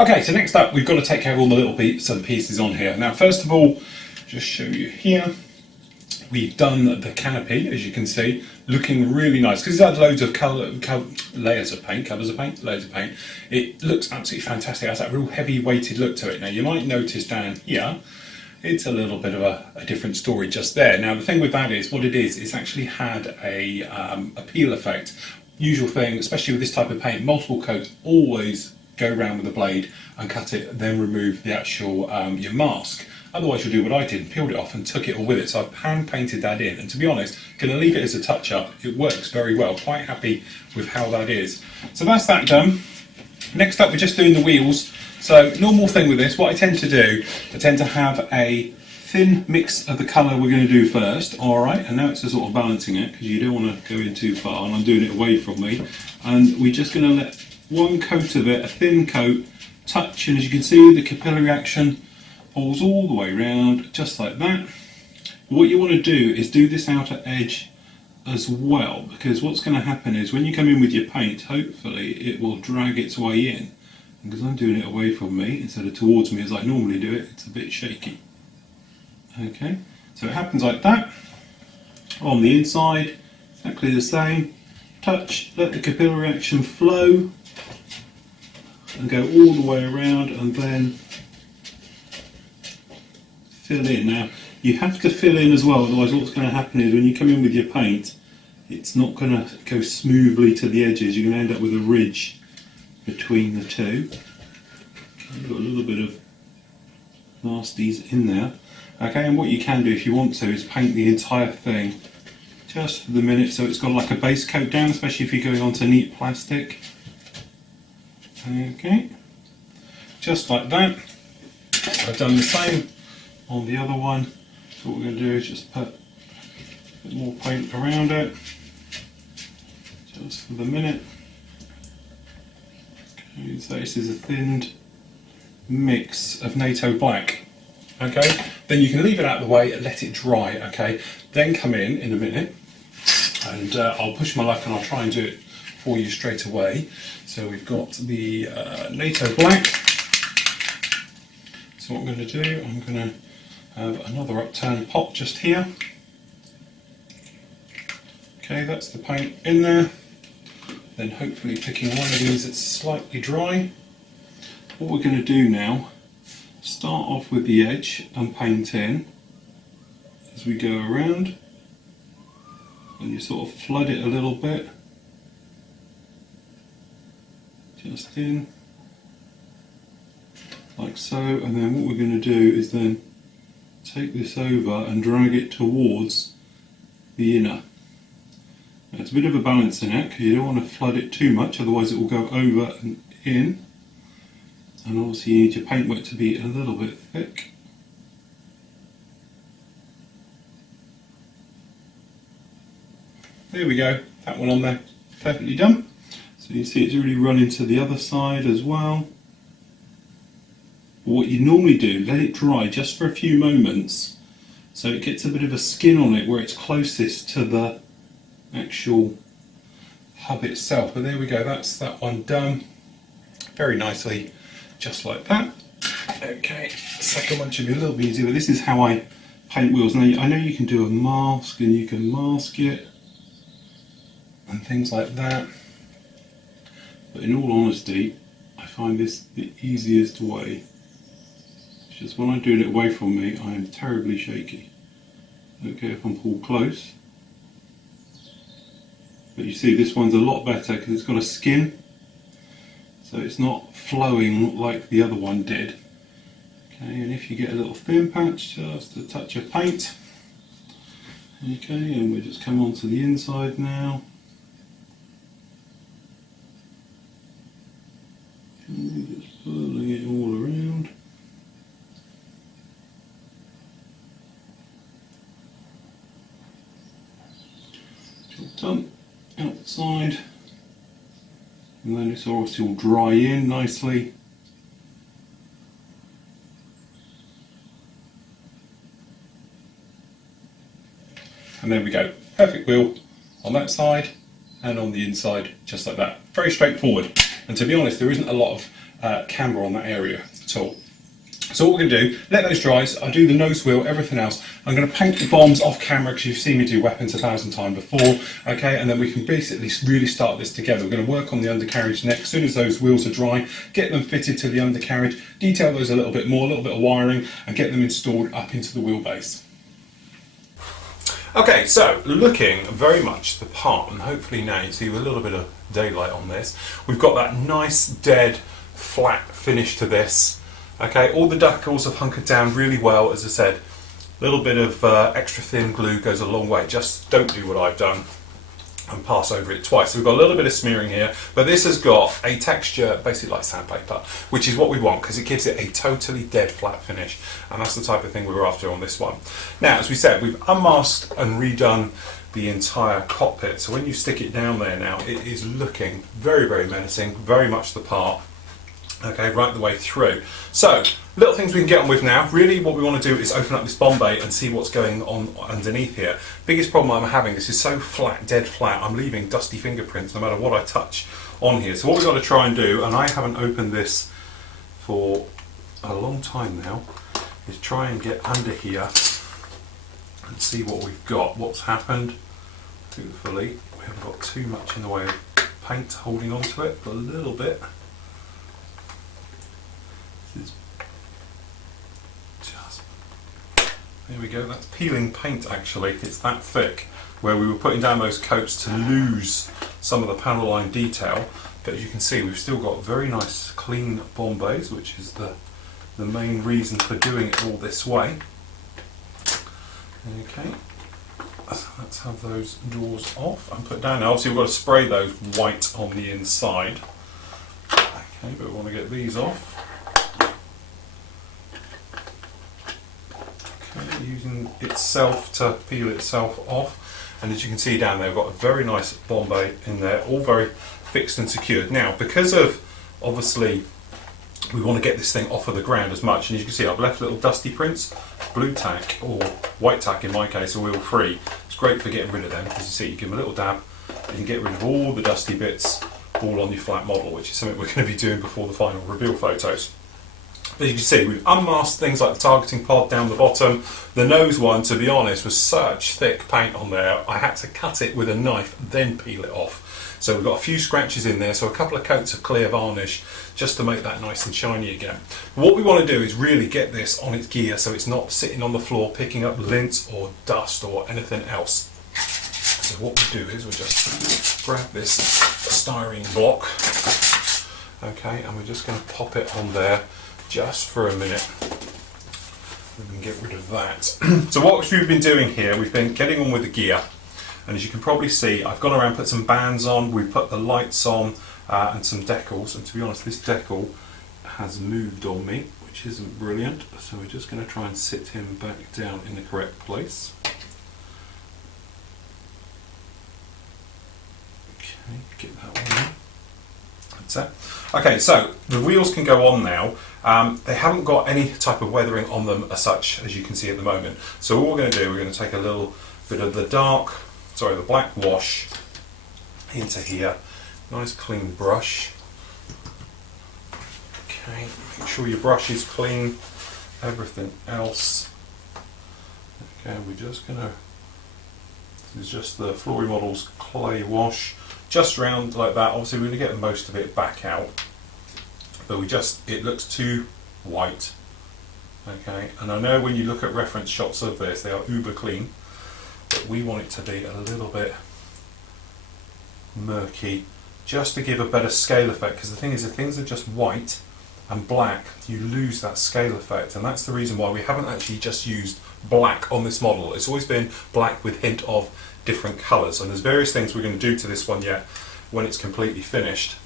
Okay, so next up we've got to take care of all the little bits and pieces on here. Now first of all, just show you here, we've done the canopy, as you can see, looking really nice because it's had loads of layers of paint. It looks absolutely fantastic. It has that real heavy weighted look to it. Now you might notice down here it's a little bit of a different story just there. Now the thing with that is, what it is, it's actually had a peel effect. Usual thing, especially with this type of paint, multiple coats, always go around with a blade and cut it, then remove the actual your mask. Otherwise you'll do what I did, peeled it off and took it all with it. So I've hand painted that in, and to be honest, going to leave it as a touch up. It works very well, quite happy with how that is. So that's that done. Next up we're just doing the wheels. So normal thing with this, what I tend to do, I tend to have a thin mix of the colour we're going to do first, alright, and now it's just sort of balancing it because you don't want to go in too far, and I'm doing it away from me. And we're just going to let one coat of it, a thin coat, touch, and as you can see the capillary action pulls all the way around just like that. What you want to do is do this outer edge as well, because what's going to happen is when you come in with your paint, hopefully it will drag its way in. And because I'm doing it away from me instead of towards me as I normally do it, it's a bit shaky. Okay, so it happens like that. On the inside, exactly the same. Touch, let the capillary action flow and go all the way around, and then fill in. Now you have to fill in as well, otherwise what's going to happen is when you come in with your paint, it's not going to go smoothly to the edges. You're going to end up with a ridge between the two. Okay, you've got a little bit of nasties in there. Okay, and what you can do if you want to is paint the entire thing just for the minute so it's got like a base coat down, especially if you're going onto neat plastic. Okay, just like that. I've done the same on the other one. So what we're going to do is just put a bit more paint around it, just for the minute. Okay, so this is a thinned mix of NATO black. Okay, then you can leave it out of the way and let it dry. Okay, then come in a minute, and I'll push my luck and I'll try and do it for you straight away. So we've got the NATO black. So what I'm going to do, I'm going to have another upturned pot just here. Okay, that's the paint in there. Then hopefully picking one of these that's slightly dry. What we're going to do now, start off with the edge and paint in as we go around, and you sort of flood it a little bit, just in, like so, and then what we're going to do is then take this over and drag it towards the inner. Now, it's a bit of a balancing act because you don't want to flood it too much, otherwise it will go over and in. And obviously you need your paintwork to be a little bit thick. There we go, that one on there, perfectly done. So you see it's already running to the other side as well. But what you normally do, let it dry just for a few moments so it gets a bit of a skin on it where it's closest to the actual hub itself. But there we go, that's that one done very nicely. Just like that. Okay, the second one should be a little bit easier, but this is how I paint wheels. Now I know you can do a mask and you can mask it and things like that, but in all honesty I find this the easiest way. It's just when I'm doing it away from me I am terribly shaky. Okay, if I'm pulled close, but you see this one's a lot better because it's got a skin. So it's not flowing like the other one did. Okay, and if you get a little thin patch, just a touch of paint. Okay, and we'll just come on to the inside now. And just pulling it all around. Job done. Outside. And then it's obviously will dry in nicely. And there we go, perfect wheel on that side and on the inside, just like that. Very straightforward. And to be honest, there isn't a lot of camber on that area at all. So what we're going to do, let those dry. I do the nose wheel, everything else. I'm going to paint the bombs off camera because you've seen me do weapons 1,000 times before, okay? And then we can basically really start this together. We're going to work on the undercarriage next. As soon as those wheels are dry, get them fitted to the undercarriage, detail those a little bit more, a little bit of wiring, and get them installed up into the wheelbase. Okay, so looking very much the part, and hopefully now you see a little bit of daylight on this. We've got that nice dead flat finish to this. Okay, all the decals have hunkered down really well. As I said, a little bit of extra thin glue goes a long way. Just don't do what I've done and pass over it twice. So we've got a little bit of smearing here, but this has got a texture basically like sandpaper, which is what we want because it gives it a totally dead flat finish, and that's the type of thing we were after on this one. Now, as we said, we've unmasked and redone the entire cockpit, so when you stick it down there now, it is looking very, very menacing, very much the part. Okay, right the way through. So, little things we can get on with now. Really what we want to do is open up this bomb bay and see what's going on underneath here. Biggest problem I'm having, this is so flat, dead flat, I'm leaving dusty fingerprints no matter what I touch on here. So what we've got to try and do, and I haven't opened this for a long time now, is try and get under here and see what we've got, what's happened. Hopefully we haven't got too much in the way of paint holding onto it, but a little bit. There we go, that's peeling paint actually, it's that thick, where we were putting down those coats to lose some of the panel line detail, but as you can see we've still got very nice clean bomb bays, which is the main reason for doing it all this way. Okay, so let's have those doors off and put down. Now obviously we've got to spray those white on the inside, okay, but we want to get these off. Using itself to peel itself off, and as you can see down there we've got a very nice bomb bay in there, all very fixed and secured. Now because of obviously we want to get this thing off of the ground as much, and as you can see I've left little dusty prints, blue tack or white tack in my case, or wheel free. It's great for getting rid of them because you see you give them a little dab and you can get rid of all the dusty bits all on your flat model, which is something we're going to be doing before the final reveal photos. As you can see, we've unmasked things like the targeting pod down the bottom. The nose one, to be honest, was such thick paint on there, I had to cut it with a knife, then peel it off. So we've got a few scratches in there, so a couple of coats of clear varnish, just to make that nice and shiny again. What we want to do is really get this on its gear, so it's not sitting on the floor picking up lint or dust or anything else. So what we do is we just grab this styrene block, okay, and we're just going to pop it on there just for a minute. We can get rid of that. So what we've been doing here, we've been getting on with the gear, and as you can probably see, I've gone around, put some bands on, we've put the lights on, and some decals, and to be honest, this decal has moved on me, which isn't brilliant, so we're just going to try and sit him back down in the correct place. Okay, get that one in. That's it. Okay, so the wheels can go on now. They haven't got any type of weathering on them as such, as you can see at the moment. So what we're going to do, we're going to take a little bit of the black wash into here. Nice clean brush. Okay, make sure your brush is clean. Everything else. Okay, we're just going to, this is just the Flory Models clay wash. Just round like that. Obviously we're going to get most of it back out, but it looks too white. Okay, and I know when you look at reference shots of this, they are uber clean, but we want it to be a little bit murky, just to give a better scale effect, because the thing is, if things are just white and black, you lose that scale effect, and that's the reason why we haven't actually just used black on this model. It's always been black with hint of different colours, and there's various things we're going to do to this one yet when it's completely finished.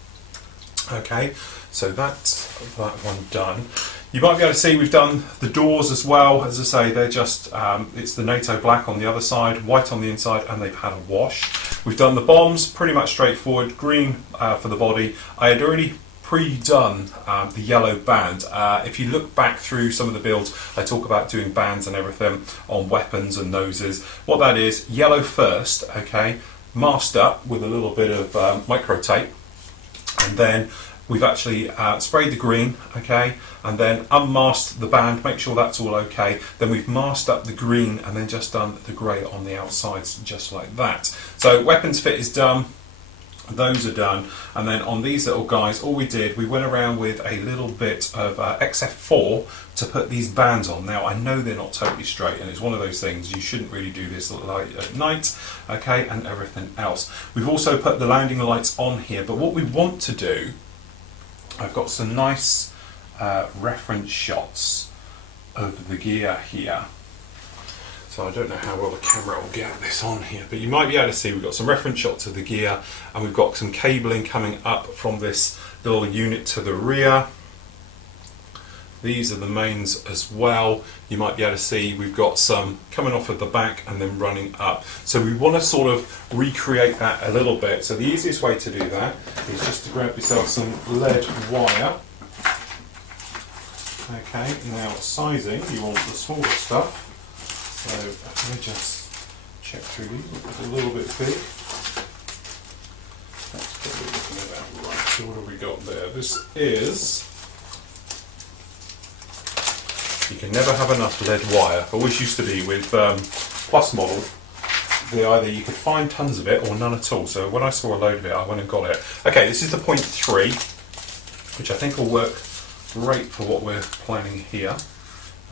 Okay, so that's that one done. You might be able to see we've done the doors as well. As I say, they're just, it's the NATO black on the other side, white on the inside, and they've had a wash. We've done the bombs, pretty much straightforward, green for the body. I had already pre-done the yellow band. If you look back through some of the builds, I talk about doing bands and everything on weapons and noses. What that is, yellow first, okay, masked up with a little bit of micro tape, and then we've actually sprayed the green, okay, and then unmasked the band, make sure that's all okay. Then we've masked up the green and then just done the grey on the outsides, just like that. So weapons fit is done. Those are done, and then on these little guys, all we did, we went around with a little bit of XF4 to put these bands on. Now I know they're not totally straight, and it's one of those things you shouldn't really do this light at night, okay, and everything else. We've also put the landing lights on here, but what we want to do, I've got some nice reference shots of the gear here. So I don't know how well the camera will get this on here, but you might be able to see we've got some reference shots of the gear, and we've got some cabling coming up from this little unit to the rear. These are the mains as well. You might be able to see we've got some coming off at the back and then running up. So we want to sort of recreate that a little bit. So the easiest way to do that is just to grab yourself some lead wire. Okay, now sizing, you want the smaller stuff. So let me just check through these. It's a little bit big. That's probably looking about right. So what have we got there? This is, you can never have enough lead wire. Always used to be with Plus model. Either you could find tons of it or none at all. So when I saw a load of it, I went and got it. Okay, this is the 0.3, which I think will work great for what we're planning here.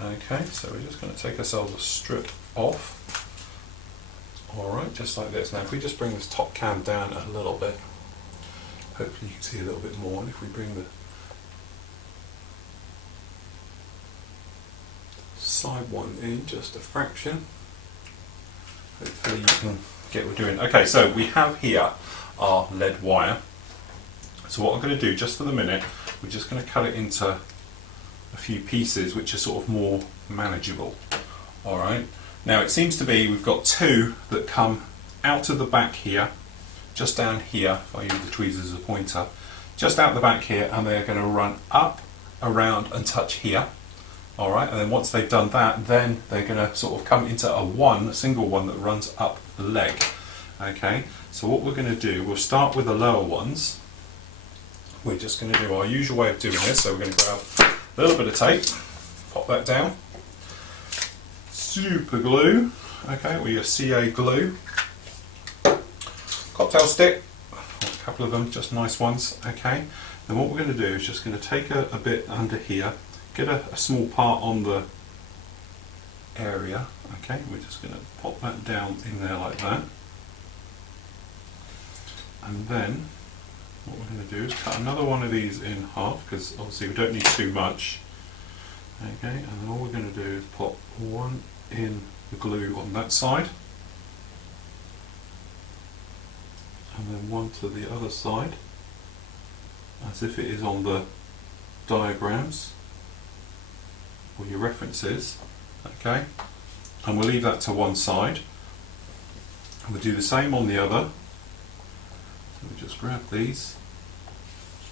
Okay, so we're just going to take ourselves a strip off. Alright, just like this. Now if we just bring this top cam down a little bit, hopefully you can see a little bit more, and if we bring the side one in just a fraction, hopefully you can get what we're doing. Okay, so we have here our lead wire. So what I'm going to do just for the minute, we're just going to cut it into a few pieces which are sort of more manageable. Alright, now it seems to be we've got two that come out of the back here, just down here, if I use the tweezers as a pointer, just out the back here, and they're going to run up, around and touch here. Alright, and then once they've done that, then they're going to sort of come into a single one that runs up the leg. Okay, so what we're going to do, we'll start with the lower ones. We're just going to do our usual way of doing this, so we're going to grab a little bit of tape, pop that down, super glue, okay, or your CA glue, cocktail stick, a couple of them, just nice ones, okay. Then what we're going to do is just going to take a bit under here, get a small part on the area, okay, we're just going to pop that down in there like that, and then what we're going to do is cut another one of these in half, because obviously we don't need too much. Okay, and then all we're going to do is pop one in the glue on that side, and then one to the other side, as if it is on the diagrams or your references. Okay, and we'll leave that to one side. We'll do the same on the other. So we just grab these,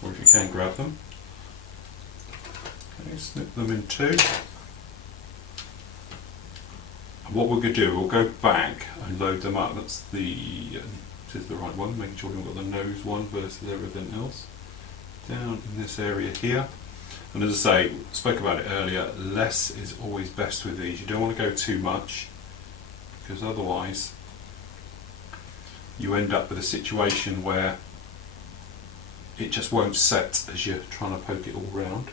or if you can grab them. Okay, snip them in two. And what we're going to do, we'll go back and load them up. That's this is the right one, making sure we've got the nose one versus everything else. Down in this area here. And as I say, spoke about it earlier, less is always best with these. You don't want to go too much, because otherwise you end up with a situation where it just won't set as you're trying to poke it all round.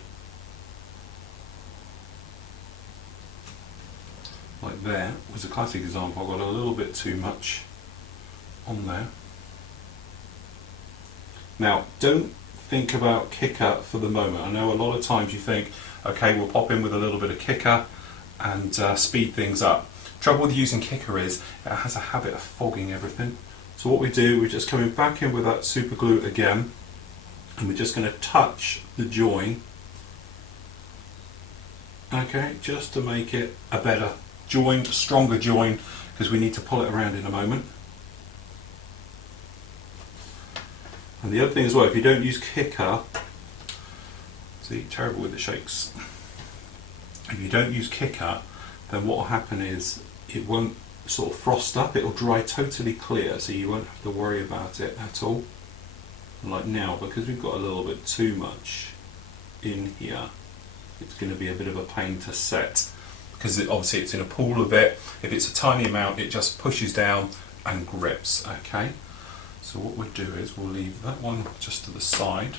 Like there was a classic example. I got a little bit too much on there. Now, don't think about kicker for the moment. I know a lot of times you think, okay, we'll pop in with a little bit of kicker and speed things up. Trouble with using kicker is it has a habit of fogging everything. So what we do, we're just coming back in with that super glue again, and we're just going to touch the join, okay, just to make it a better join, stronger join, because we need to pull it around in a moment. And the other thing as well, if you don't use kicker, see, terrible with the shakes. If you don't use kicker, then what will happen is it won't sort of frost up, it will dry totally clear, so you won't have to worry about it at all. Like now, because we've got a little bit too much in here, it's going to be a bit of a pain to set, because obviously it's in a pool of it. If it's a tiny amount, it just pushes down and grips. Okay, so what we'll do is we'll leave that one just to the side,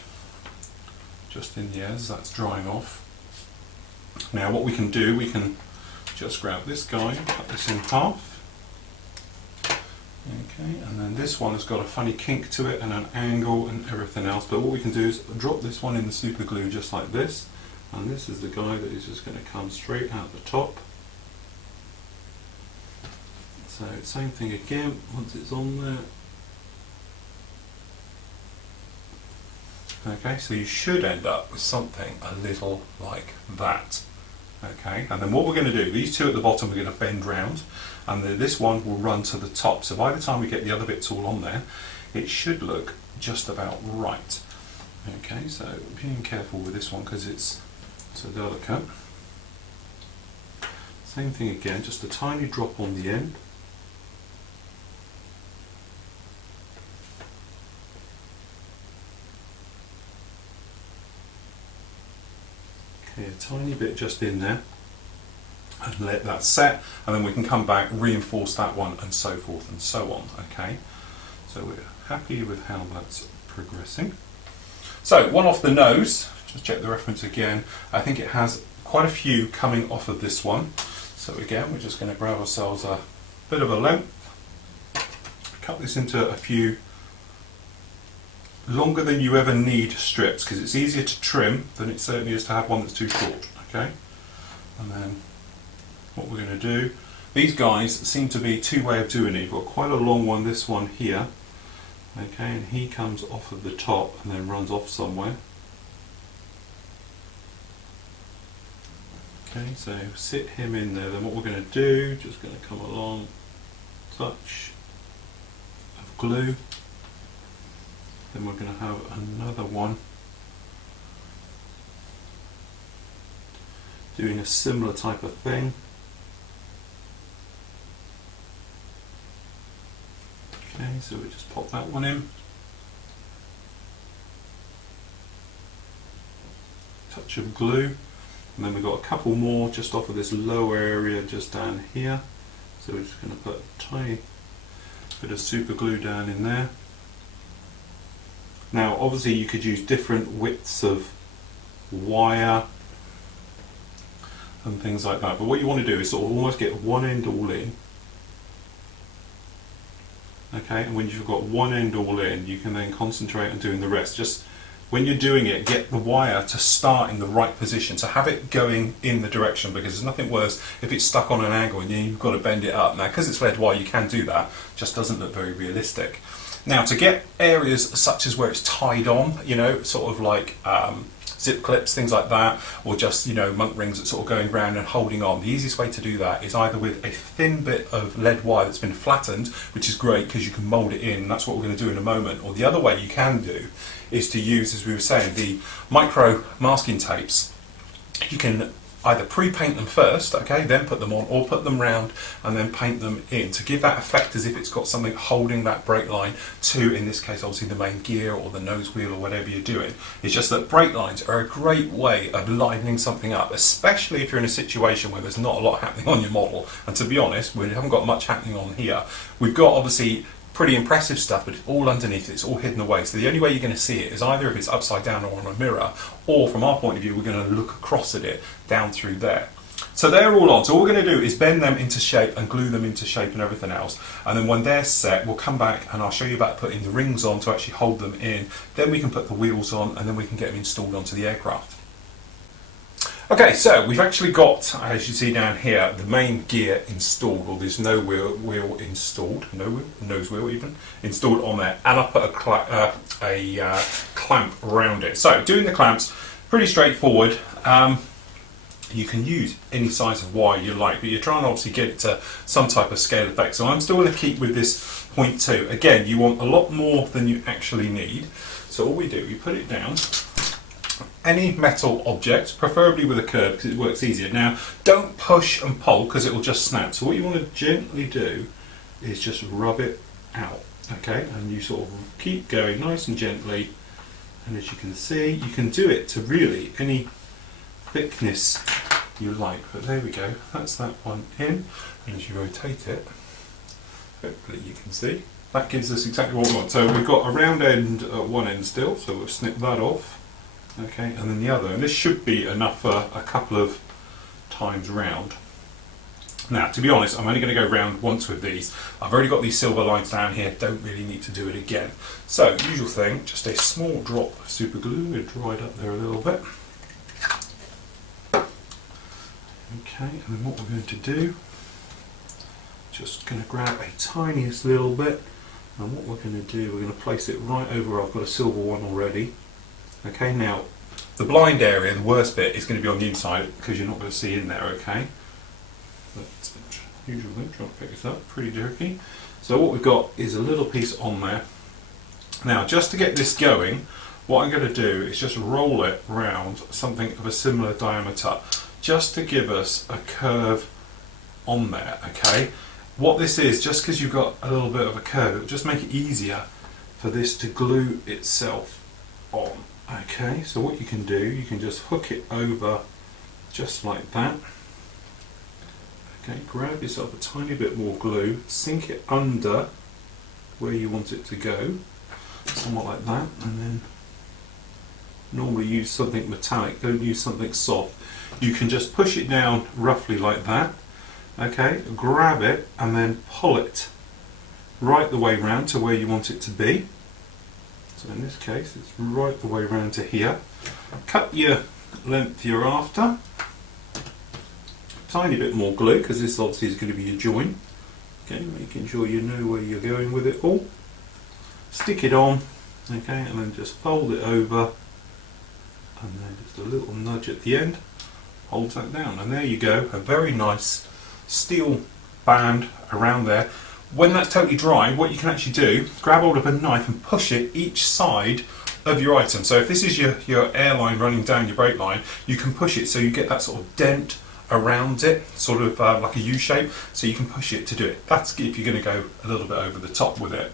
just in here as that's drying off. Now what we can do, we can just grab this guy, cut this in half. Okay, and then this one has got a funny kink to it and an angle and everything else, but what we can do is drop this one in the super glue just like this, and this is the guy that is just going to come straight out the top. So same thing again, once it's on there. Okay, so you should end up with something a little like that. Okay, and then what we're going to do, these two at the bottom we're going to bend round, and this one will run to the top. So by the time we get the other bits all on there, it should look just about right. Okay, so being careful with this one because it's so delicate. Same thing again, just a tiny drop on the end. Okay, a tiny bit just in there, and let that set, and then we can come back, reinforce that one, and so forth and so on. Okay, so we're happy with how that's progressing. So one off the nose, just check the reference again. I think it has quite a few coming off of this one. So again, we're just going to grab ourselves a bit of a length, cut this into a few longer than you ever need strips, because it's easier to trim than it certainly is to have one that's too short. Okay, and then what we're going to do, these guys seem to be two way of doing it. You've got quite a long one, this one here, okay, and he comes off of the top and then runs off somewhere. Okay, so sit him in there. Then what we're going to do, just going to come along, touch of glue. Then we're going to have another one doing a similar type of thing. Okay, so we just pop that one in. Touch of glue. And then we've got a couple more just off of this lower area just down here. So we're just going to put a tiny bit of super glue down in there. Now obviously you could use different widths of wire and things like that, but what you want to do is sort of almost get one end all in. Okay, and when you've got one end all in, you can then concentrate on doing the rest. Just when you're doing it, get the wire to start in the right position, so have it going in the direction, because there's nothing worse if it's stuck on an angle and you've got to bend it up. Now because it's lead wire you can do that, just doesn't look very realistic. Now to get areas such as where it's tied on, you know, sort of like zip clips, things like that, or just, you know, monk rings that sort of going around and holding on, the easiest way to do that is either with a thin bit of lead wire that's been flattened, which is great because you can mould it in, and that's what we're going to do in a moment, or the other way you can do is to use, as we were saying, the micro masking tapes. You can either pre-paint them first, okay, then put them on, or put them round and then paint them in to give that effect as if it's got something holding that brake line to, in this case, obviously the main gear or the nose wheel or whatever you're doing. It's just that brake lines are a great way of livening something up, especially if you're in a situation where there's not a lot happening on your model. And to be honest, we haven't got much happening on here. We've got obviously pretty impressive stuff, but it's all underneath it, it's all hidden away. So the only way you're going to see it is either if it's upside down or on a mirror, or from our point of view, we're going to look across at it down through there. So they're all on. So all we're going to do is bend them into shape and glue them into shape and everything else. And then when they're set, we'll come back and I'll show you about putting the rings on to actually hold them in. Then we can put the wheels on and then we can get them installed onto the aircraft. Okay, so we've actually got, as you see down here, the main gear installed, or this nose wheel installed, nose wheel even, installed on there, and I've put a clamp around it. So doing the clamps, pretty straightforward. You can use any size of wire you like, but you're trying to obviously get it to some type of scale effect. So I'm still going to keep with this 0.2. Again, you want a lot more than you actually need. So all we do, we put it down. Any metal object, preferably with a curve because it works easier. Now, don't push and pull because it will just snap. So what you want to gently do is just rub it out. Okay, and you sort of keep going nice and gently, and as you can see, you can do it to really any thickness you like. But there we go, that's that one in, and as you rotate it, hopefully you can see, that gives us exactly what we want. So we've got a round end at one end still, so we'll snip that off, okay, and then the other, and this should be enough for a couple of times round. Now, to be honest, I'm only going to go round once with these. I've already got these silver lines down here, don't really need to do it again. So, usual thing, just a small drop of super glue, it dried up there a little bit. Okay, and then what we're going to do, just going to grab a tiniest little bit, and what we're going to do, we're going to place it right over, I've got a silver one already. Okay, now, the blind area, the worst bit, is going to be on the inside, because you're not going to see in there, okay? But usually, try to pick this up, pretty jerky. So what we've got is a little piece on there. Now, just to get this going, what I'm going to do is just roll it round something of a similar diameter, just to give us a curve on there, okay? What this is, just because you've got a little bit of a curve, it'll just make it easier for this to glue itself on, okay? So what you can do, you can just hook it over just like that. Okay, grab yourself a tiny bit more glue, sink it under where you want it to go, somewhat like that, and then normally use something metallic, don't use something soft. You can just push it down roughly like that, okay, grab it and then pull it right the way round to where you want it to be. So in this case it's right the way round to here. Cut your length you're after. Tiny bit more glue, because this obviously is going to be your join. Okay, making sure you know where you're going with it all. Stick it on, okay, and then just fold it over, and then just a little nudge at the end, holds that down, and there you go, a very nice steel band around there. When that's totally dry, what you can actually do, grab hold of a knife and push it each side of your item. So if this is your airline running down your brake line, you can push it so you get that sort of dent around it, sort of like a U shape, so you can push it to do it. That's if you're going to go a little bit over the top with it.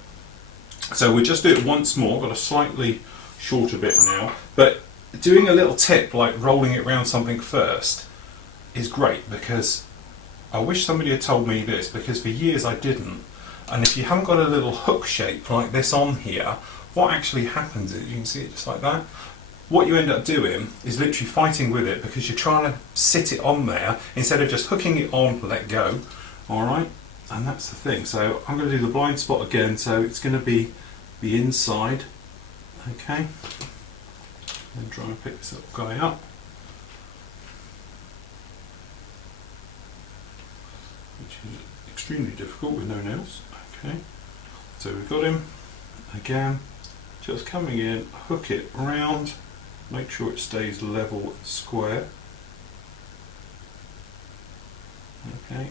So we'll just do it once more, got a slightly shorter bit now, but doing a little tip like rolling it around something first is great, because I wish somebody had told me this, because for years I didn't. And if you haven't got a little hook shape like this on here, what actually happens is, you can see it just like that, what you end up doing is literally fighting with it, because you're trying to sit it on there instead of just hooking it on, let go, alright? And that's the thing. So I'm going to do the blind spot again, so it's going to be the inside, okay? And try and pick this little guy up. Which is extremely difficult with no nails, okay? So we've got him, again, just coming in, hook it round. Make sure it stays level and square. Okay.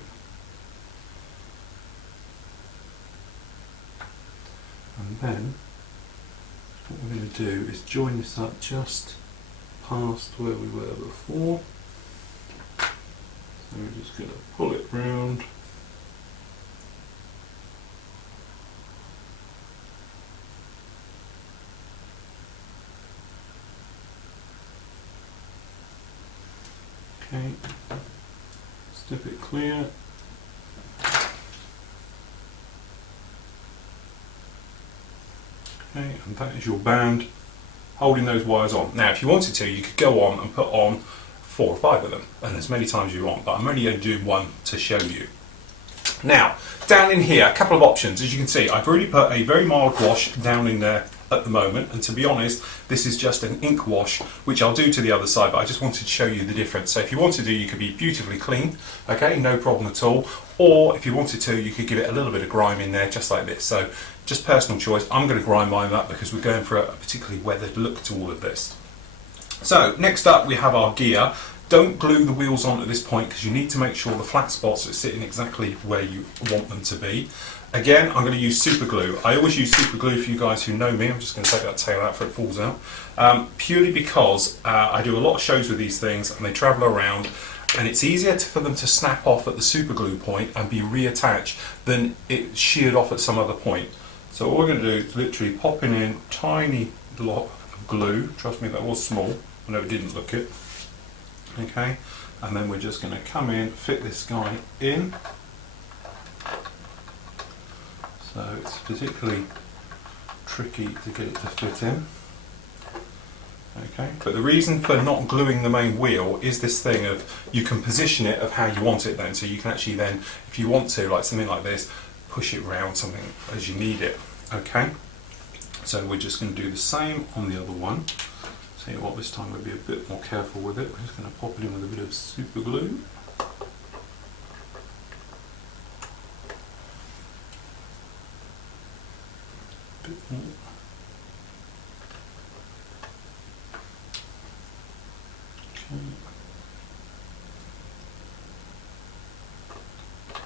And then what we're going to do is join this up just past where we were before. So we're just going to pull it round. Okay, snip it clear. Okay, and that is your band holding those wires on. Now, if you wanted to, you could go on and put on 4 or 5 of them, and as many times as you want, but I'm only going to do one to show you. Now, down in here, a couple of options. As you can see, I've already put a very mild wash down in there at the moment, and to be honest, this is just an ink wash, which I'll do to the other side, but I just wanted to show you the difference. So if you wanted to, you could be beautifully clean, okay, no problem at all, or if you wanted to, you could give it a little bit of grime in there, just like this. So just personal choice. I'm going to grime mine up because we're going for a particularly weathered look to all of this. So next up we have our gear. Don't glue the wheels on at this point, because you need to make sure the flat spots are sitting exactly where you want them to be. Again, I'm going to use super glue. I always use super glue for you guys who know me. I'm just going to take that tail out before it falls out. Purely because I do a lot of shows with these things and they travel around, and it's easier for them to snap off at the super glue point and be reattached than it sheared off at some other point. So all we're going to do is literally popping in tiny block of glue. Trust me, that was small. I know it didn't look it. Okay, and then we're just going to come in, fit this guy in. So it's particularly tricky to get it to fit in. Okay, but the reason for not gluing the main wheel is this thing of you can position it of how you want it then, so you can actually then, if you want to, like something like this, push it round something as you need it. Okay, so we're just going to do the same on the other one. Tell you what, this time we'll be a bit more careful with it. We're just going to pop it in with a bit of super glue. Bit more.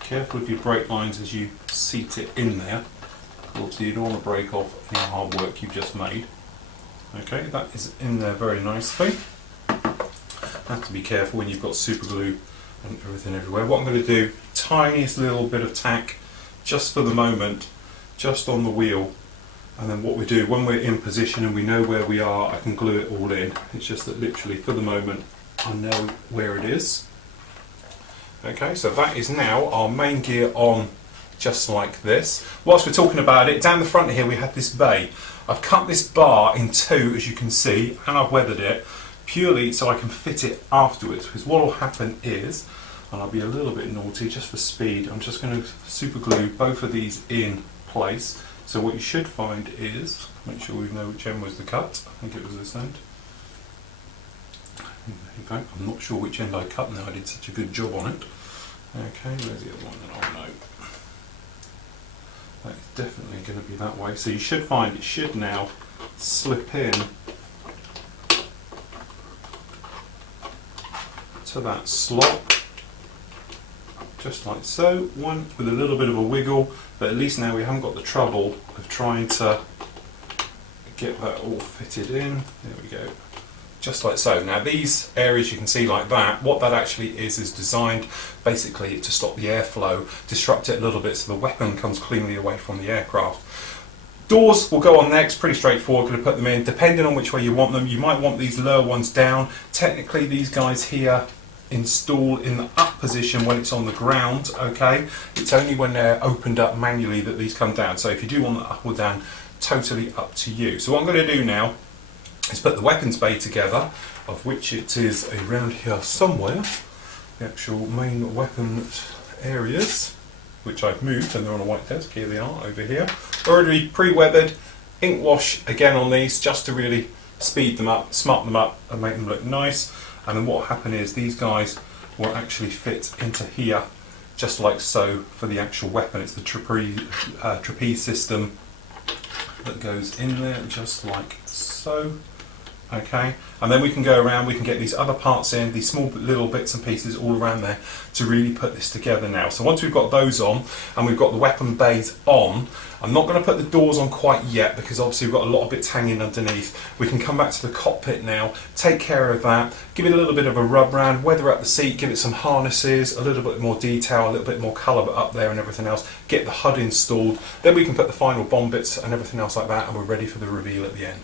Careful with your brake lines as you seat it in there. Obviously you don't want to break off any hard work you've just made. Okay, that is in there very nicely. Have to be careful when you've got super glue and everything everywhere. What I'm going to do, tiniest little bit of tack just for the moment, just on the wheel, and then what we do when we're in position and we know where we are, I can glue it all in. It's just that literally for the moment I know where it is. Okay, so that is now our main gear on, just like this. Whilst we're talking about it, down the front here we have this bay. I've cut this bar in two, as you can see, and I've weathered it purely so I can fit it afterwards, because what will happen is, and I'll be a little bit naughty just for speed, I'm just going to super glue both of these in place. So what you should find is, make sure we know which end was the cut. I think it was this end. In fact, I'm not sure which end I cut now, I did such a good job on it. Okay, where's the other one? Oh no. That's definitely going to be that way. So you should find it should now slip in to that slot, just like so. One with a little bit of a wiggle, but at least now we haven't got the trouble of trying to get that all fitted in. There we go. Just like so. Now these areas you can see like that, what that actually is designed basically to stop the airflow, disrupt it a little bit so the weapon comes cleanly away from the aircraft. Doors will go on next, pretty straightforward, going to put them in, depending on which way you want them. You might want these lower ones down. Technically these guys here install in the up position when it's on the ground, okay? It's only when they're opened up manually that these come down. So if you do want them up or down, totally up to you. So what I'm going to do now is put the weapons bay together, of which it is around here somewhere, the actual main weapon areas, which I've moved and they're on a white desk. Here they are over here. Already pre-weathered, ink wash again on these just to really speed them up, smart them up and make them look nice. And then what will happen is these guys will actually fit into here just like so for the actual weapon. It's the trapeze system that goes in there just like so. Okay, and then we can go around, we can get these other parts in, these small little bits and pieces all around there to really put this together now. So once we've got those on and we've got the weapon bays on, I'm not going to put the doors on quite yet because obviously we've got a lot of bits hanging underneath. We can come back to the cockpit now, take care of that, give it a little bit of a rub round, weather up the seat, give it some harnesses, a little bit more detail, a little bit more colour up there and everything else, get the HUD installed, then we can put the final bomb bits and everything else like that and we're ready for the reveal at the end.